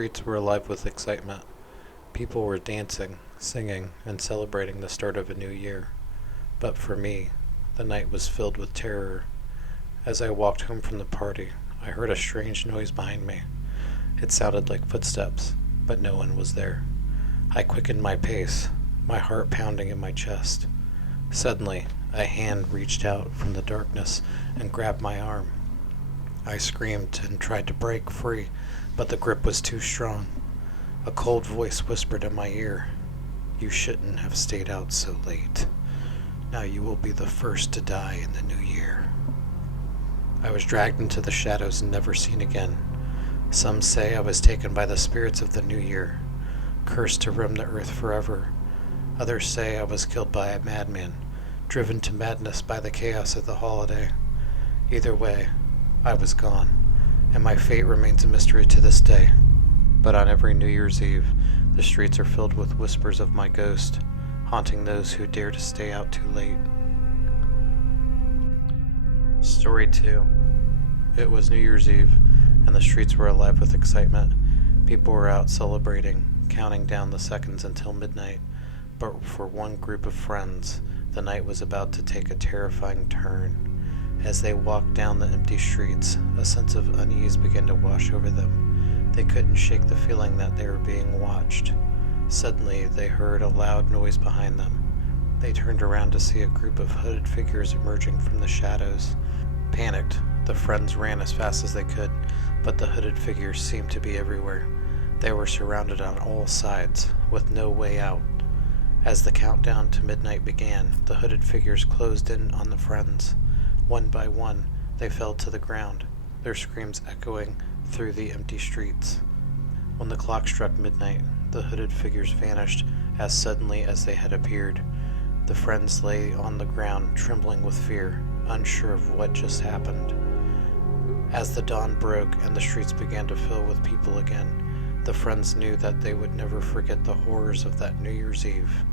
Streets were alive with excitement. People were dancing, singing, and celebrating the start of a new year. But for me, the night was filled with terror. As I walked home from the party, I heard a strange noise behind me. It sounded like footsteps, but no one was there. I quickened my pace, my heart pounding in my chest. Suddenly, a hand reached out from the darkness and grabbed my arm. I screamed and tried to break free, but the grip was too strong. A cold voice whispered in my ear, "You shouldn't have stayed out so late. Now you will be the first to die in the new year." I was dragged into the shadows and never seen again. Some say I was taken by the spirits of the new year, cursed to roam the earth forever. Others say I was killed by a madman, driven to madness by the chaos of the holiday. Either way, I was gone, and my fate remains a mystery to this day. But on every New Year's Eve, the streets are filled with whispers of my ghost, haunting those who dare to stay out too late. Story 2. It was New Year's Eve, and the streets were alive with excitement. People were out celebrating, counting down the seconds until midnight. But for one group of friends, the night was about to take a terrifying turn. As they walked down the empty streets, a sense of unease began to wash over them. They couldn't shake the feeling that they were being watched. Suddenly, they heard a loud noise behind them. They turned around to see a group of hooded figures emerging from the shadows. Panicked, the friends ran as fast as they could, but the hooded figures seemed to be everywhere. They were surrounded on all sides, with no way out. As the countdown to midnight began, the hooded figures closed in on the friends. One by one, they fell to the ground, their screams echoing through the empty streets. When the clock struck midnight, the hooded figures vanished as suddenly as they had appeared. The friends lay on the ground, trembling with fear, unsure of what just happened. As the dawn broke and the streets began to fill with people again, the friends knew that they would never forget the horrors of that New Year's Eve.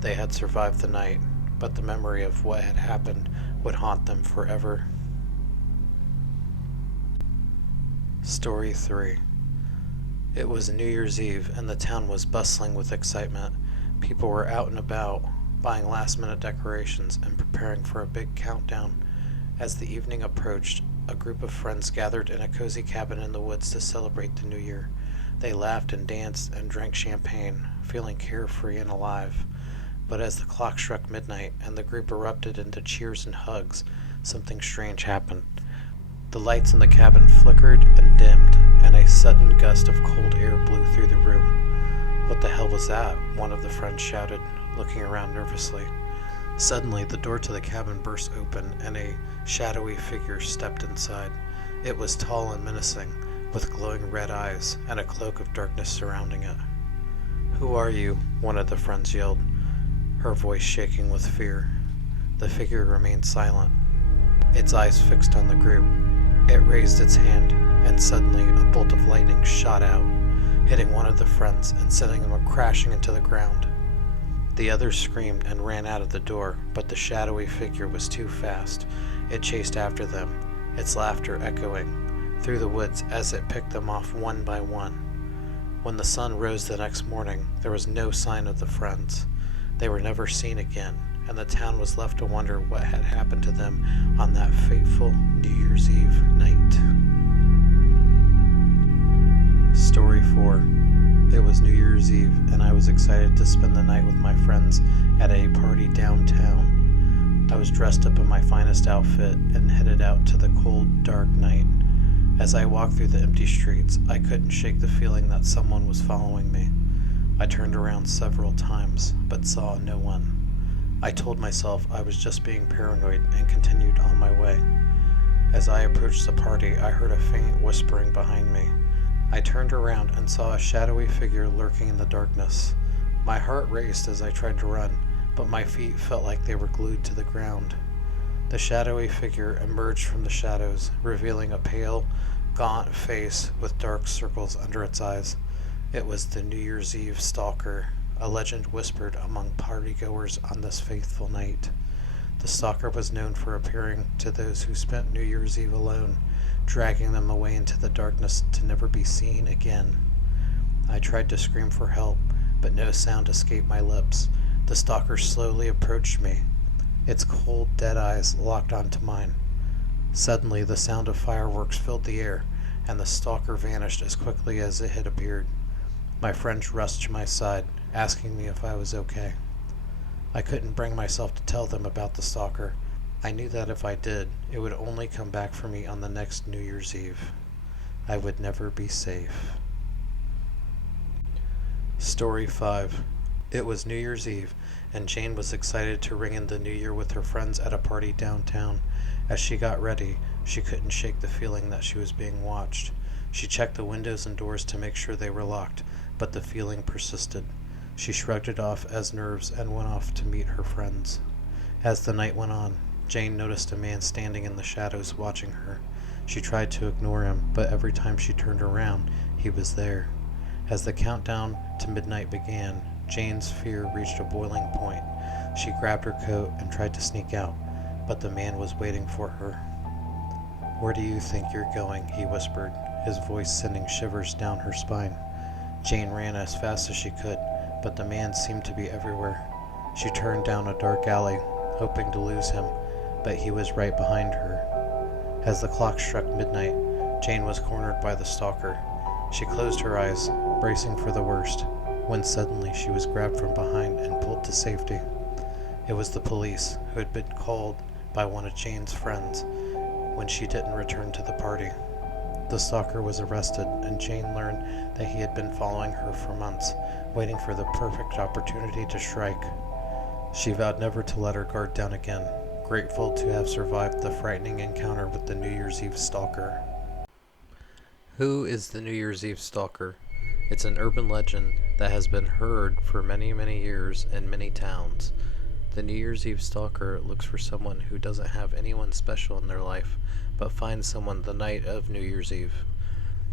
They had survived the night, but the memory of what had happened would haunt them forever. Story 3. It was New Year's Eve, and the town was bustling with excitement. People were out and about, buying last-minute decorations and preparing for a big countdown. As the evening approached, a group of friends gathered in a cozy cabin in the woods to celebrate the new year. They laughed and danced and drank champagne, feeling carefree and alive. But as the clock struck midnight and the group erupted into cheers and hugs, something strange happened. The lights in the cabin flickered and dimmed, and a sudden gust of cold air blew through the room. "What the hell was that?" one of the friends shouted, looking around nervously. Suddenly, the door to the cabin burst open, and a shadowy figure stepped inside. It was tall and menacing, with glowing red eyes and a cloak of darkness surrounding it. "Who are you?" one of the friends yelled, her voice shaking with fear. The figure remained silent, its eyes fixed on the group. It raised its hand, and suddenly a bolt of lightning shot out, hitting one of the friends and sending them crashing into the ground. The others screamed and ran out of the door, but the shadowy figure was too fast. It chased after them, its laughter echoing through the woods as it picked them off one by one. When the sun rose the next morning, there was no sign of the friends. They were never seen again, and the town was left to wonder what had happened to them on that fateful New Year's Eve night. Story 4. It was New Year's Eve, and I was excited to spend the night with my friends at a party downtown. I was dressed up in my finest outfit and headed out to the cold, dark night. As I walked through the empty streets, I couldn't shake the feeling that someone was following me. I turned around several times, but saw no one. I told myself I was just being paranoid and continued on my way. As I approached the party, I heard a faint whispering behind me. I turned around and saw a shadowy figure lurking in the darkness. My heart raced as I tried to run, but my feet felt like they were glued to the ground. The shadowy figure emerged from the shadows, revealing a pale, gaunt face with dark circles under its eyes. It was the New Year's Eve stalker, a legend whispered among partygoers on this faithful night. The stalker was known for appearing to those who spent New Year's Eve alone, dragging them away into the darkness to never be seen again. I tried to scream for help, but no sound escaped my lips. The stalker slowly approached me. Its cold, dead eyes locked onto mine. Suddenly, the sound of fireworks filled the air, and the stalker vanished as quickly as it had appeared. My friends rushed to my side, asking me if I was okay. I couldn't bring myself to tell them about the stalker. I knew that if I did, it would only come back for me on the next New Year's Eve. I would never be safe. Story 5. It was New Year's Eve, and Jane was excited to ring in the new year with her friends at a party downtown. As she got ready, she couldn't shake the feeling that she was being watched. She checked the windows and doors to make sure they were locked, but the feeling persisted. She shrugged it off as nerves and went off to meet her friends. As the night went on, Jane noticed a man standing in the shadows watching her. She tried to ignore him, but every time she turned around, he was there. As the countdown to midnight began, Jane's fear reached a boiling point. She grabbed her coat and tried to sneak out, but the man was waiting for her. "Where do you think you're going?" he whispered, his voice sending shivers down her spine. Jane ran as fast as she could, but the man seemed to be everywhere. She turned down a dark alley, hoping to lose him, but he was right behind her. As the clock struck midnight, Jane was cornered by the stalker. She closed her eyes, bracing for the worst, when suddenly she was grabbed from behind and pulled to safety. It was the police, who had been called by one of Jane's friends when she didn't return to the party. The stalker was arrested, and Jane learned that he had been following her for months, waiting for the perfect opportunity to strike. She vowed never to let her guard down again, grateful to have survived the frightening encounter with the New Year's Eve stalker. Who is the New Year's Eve stalker? It's an urban legend that has been heard for many, many years in many towns. The New Year's Eve stalker looks for someone who doesn't have anyone special in their life, but finds someone the night of New Year's Eve.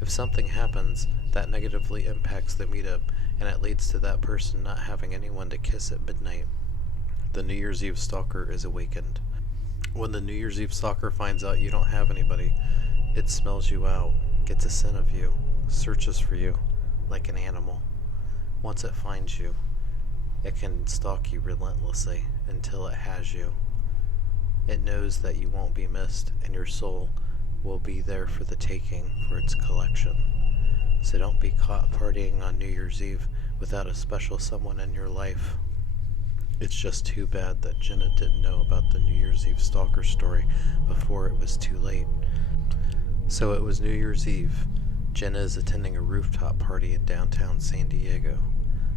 If something happens, that negatively impacts the meetup, and it leads to that person not having anyone to kiss at midnight. The New Year's Eve stalker is awakened. When the New Year's Eve stalker finds out you don't have anybody, it smells you out, gets a scent of you, searches for you, like an animal. Once it finds you, it can stalk you relentlessly until it has you. It knows that you won't be missed, and your soul will be there for the taking for its collection. So don't be caught partying on New Year's Eve without a special someone in your life. It's just too bad that Jenna didn't know about the New Year's Eve stalker story before it was too late. So it was New Year's Eve. Jenna is attending a rooftop party in downtown San Diego.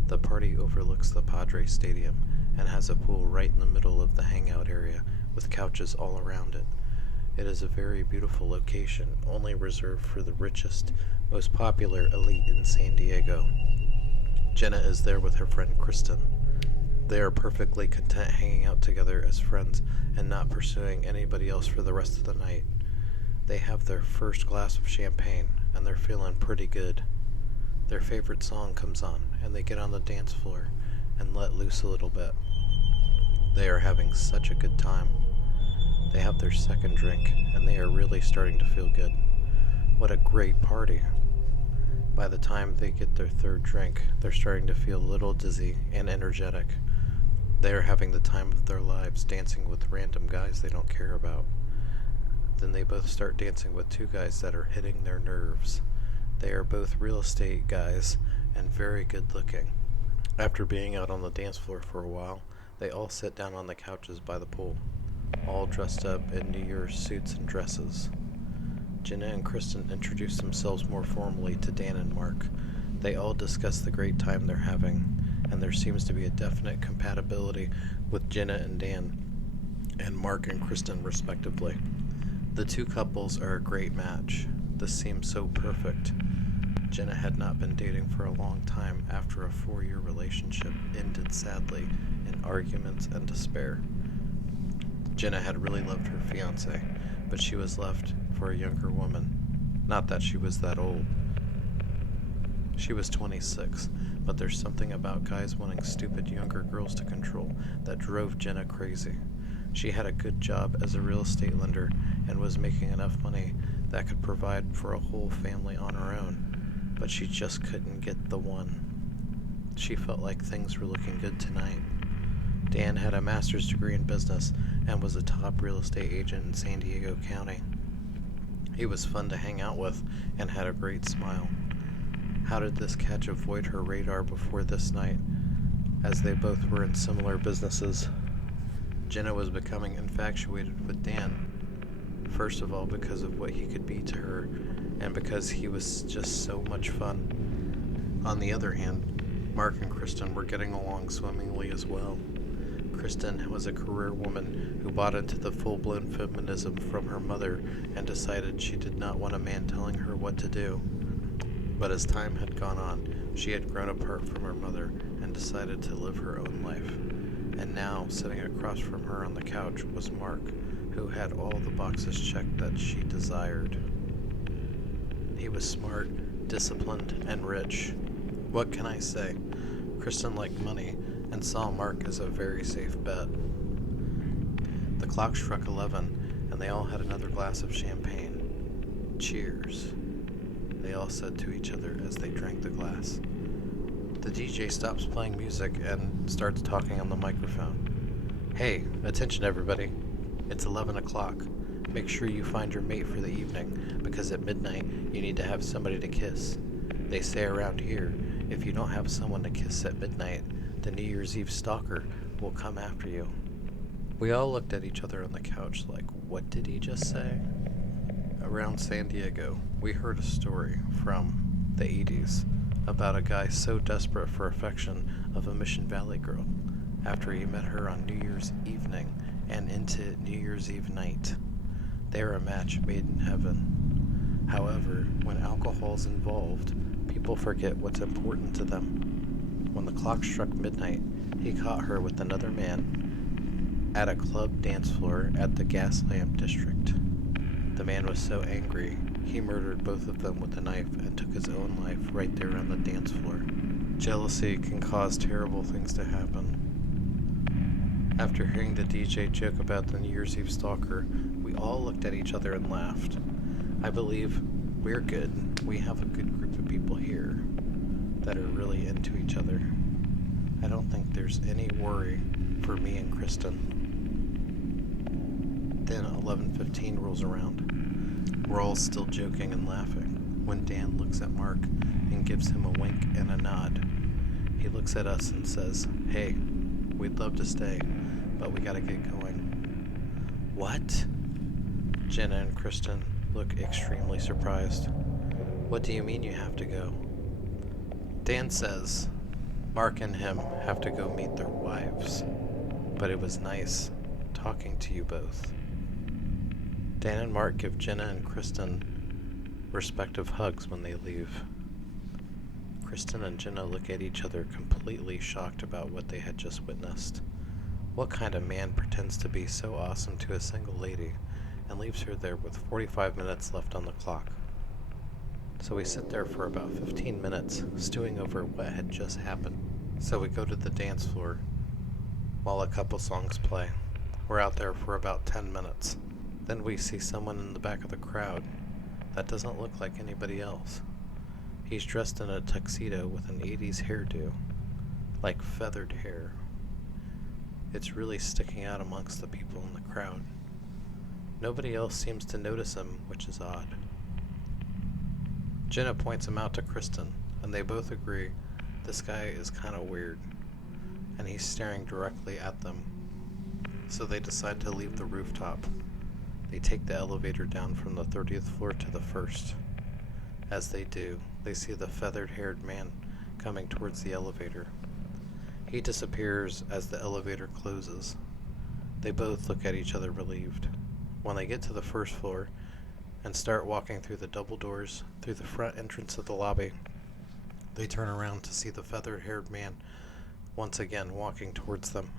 The party overlooks the Padres Stadium and has a pool right in the middle of the hangout area with couches all around it. It is a very beautiful location, only reserved for the richest, most popular elite in San Diego. Jenna is there with her friend Kristen. They are perfectly content hanging out together as friends and not pursuing anybody else for the rest of the night. They have their first glass of champagne, and they're feeling pretty good. Their favorite song comes on, and they get on the dance floor and let loose a little bit. They are having such a good time. They have their second drink, and they are really starting to feel good. What a great party. By the time they get their third drink, they're starting to feel a little dizzy and energetic. They are having the time of their lives dancing with random guys they don't care about. Then they both start dancing with two guys that are hitting their nerves. They are both real estate guys and very good looking. After being out on the dance floor for a while, they all sit down on the couches by the pool, all dressed up in New Year's suits and dresses. Jenna and Kristen introduce themselves more formally to Dan and Mark. They all discuss the great time they're having, and there seems to be a definite compatibility with Jenna and Dan, and Mark and Kristen respectively. The two couples are a great match. This seems so perfect. Jenna had not been dating for a long time after a 4-year relationship ended sadly in arguments and despair. Jenna had really loved her fiancé, but she was left for a younger woman. Not that she was that old. She was 26, but there's something about guys wanting stupid younger girls to control that drove Jenna crazy. She had a good job as a real estate lender and was making enough money that could provide for a whole family on her own. but she just couldn't get the one. She felt like things were looking good tonight. Dan had a master's degree in business and was a top real estate agent in San Diego County. He was fun to hang out with and had a great smile. How did this catch avoid her radar before this night, as they both were in similar businesses? Jenna was becoming infatuated with Dan. First of all, because of what he could be to her, and because he was just so much fun. On the other hand, Mark and Kristen were getting along swimmingly as well. Kristen was a career woman who bought into the full-blown feminism from her mother and decided she did not want a man telling her what to do. But as time had gone on, she had grown apart from her mother and decided to live her own life. And now, sitting across from her on the couch was Mark, who had all the boxes checked that she desired. He was smart, disciplined, and rich. What can I say? Kristen liked money and saw Mark as a very safe bet. The clock struck 11, and they all had another glass of champagne. Cheers, they all said to each other as they drank the glass. The DJ stops playing music and starts talking on the microphone. Hey, attention everybody. It's 11 o'clock. Make sure you find your mate for the evening, because at midnight you need to have somebody to kiss. They say around here, if you don't have someone to kiss at midnight, the New Year's Eve stalker will come after you. We all looked at each other on the couch like, what did he just say? Around San Diego, we heard a story from the 80s about a guy so desperate for affection of a Mission Valley girl after he met her on New Year's evening and into New Year's Eve night. They were a match made in heaven. However, when alcohol's involved, people forget what's important to them. When the clock struck midnight, he caught her with another man at a club dance floor at the Gaslamp District. The man was so angry, he murdered both of them with a knife and took his own life right there on the dance floor. Jealousy can cause terrible things to happen. After hearing the DJ joke about the New Year's Eve stalker, we all looked at each other and laughed. I believe we're good. We have a good group of people here that are really into each other. I don't think there's any worry for me and Kristen. Then 11:15 rolls around. We're all still joking and laughing when Dan looks at Mark and gives him a wink and a nod. He looks at us and says, "Hey, we'd love to stay, but we gotta get going." What? Jenna and Kristen look extremely surprised. What do you mean you have to go? Dan says Mark and him have to go meet their wives, but it was nice talking to you both. Dan and Mark give Jenna and Kristen respective hugs when they leave. Kristen and Jenna look at each other completely shocked about what they had just witnessed. What kind of man pretends to be so awesome to a single lady and leaves her there with 45 minutes left on the clock? So we sit there for about 15 minutes, stewing over what had just happened. So we go to the dance floor while a couple songs play. We're out there for about 10 minutes. Then we see someone in the back of the crowd that doesn't look like anybody else. He's dressed in a tuxedo with an 80s hairdo, like feathered hair. It's really sticking out amongst the people in the crowd. Nobody else seems to notice him, which is odd. Jenna points him out to Kristen, and they both agree this guy is kind of weird, and he's staring directly at them. So they decide to leave the rooftop. They take the elevator down from the 30th floor to the 1st. As they do, they see the feathered-haired man coming towards the elevator. He disappears as the elevator closes. They both look at each other relieved. When they get to the 1st floor and start walking through the double doors through the front entrance of the lobby, they turn around to see the feathered-haired man once again walking towards them.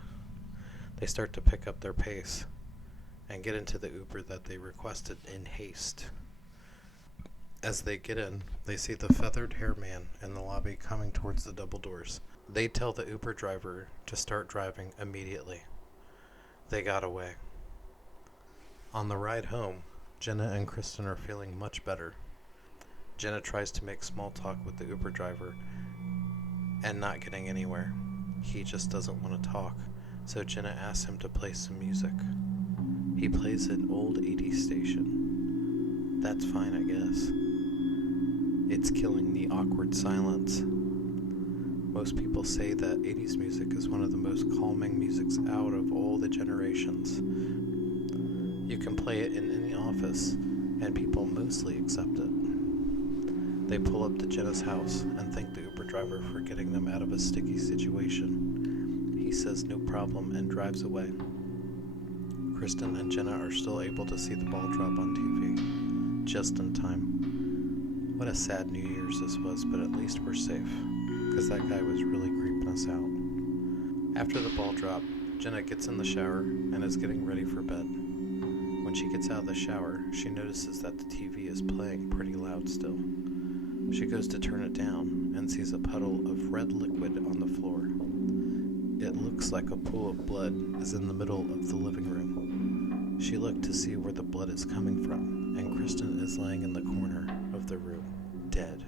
They start to pick up their pace and get into the Uber that they requested in haste. As they get in, they see the feathered hair man in the lobby coming towards the double doors. They tell the Uber driver to start driving immediately. They got away. On the ride home, Jenna and Kristen are feeling much better. Jenna tries to make small talk with the Uber driver and not getting anywhere. He just doesn't want to talk, so Jenna asks him to play some music. He plays an old 80s station. That's fine, I guess. It's killing the awkward silence. Most people say that 80s music is one of the most calming musics out of all the generations. You can play it in any office, and people mostly accept it. They pull up to Jenna's house and thank the Uber driver for getting them out of a sticky situation. He says no problem and drives away. Kristen and Jenna are still able to see the ball drop on TV, just in time. What a sad New Year's this was, but at least we're safe, because that guy was really creeping us out. After the ball drop, Jenna gets in the shower and is getting ready for bed. When she gets out of the shower, she notices that the TV is playing pretty loud still. She goes to turn it down and sees a puddle of red liquid on the floor. It looks like a pool of blood is in the middle of the living room. She looked to see where the blood is coming from, and Kristen is laying in the corner of the room, dead.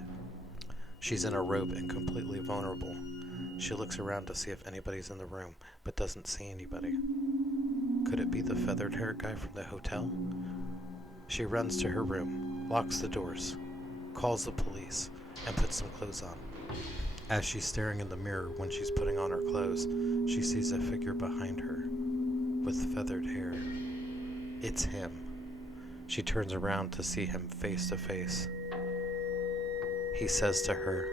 She's in a robe and completely vulnerable. She looks around to see if anybody's in the room, but doesn't see anybody. Could it be the feathered hair guy from the hotel? She runs to her room, locks the doors, calls the police, and puts some clothes on. As she's staring in the mirror when she's putting on her clothes, she sees a figure behind her with feathered hair. It's him. She turns around to see him face to face. He says to her,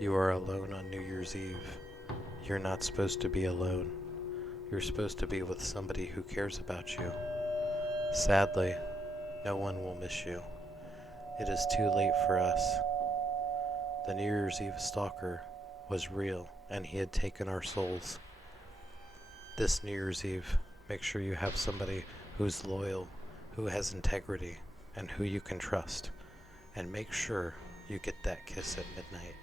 "You are alone on New Year's Eve. You're not supposed to be alone. You're supposed to be with somebody who cares about you. Sadly, no one will miss you. It is too late for us." The New Year's Eve stalker was real, and he had taken our souls. This New Year's Eve, make sure you have somebody who's loyal, who has integrity, and who you can trust. And make sure you get that kiss at midnight.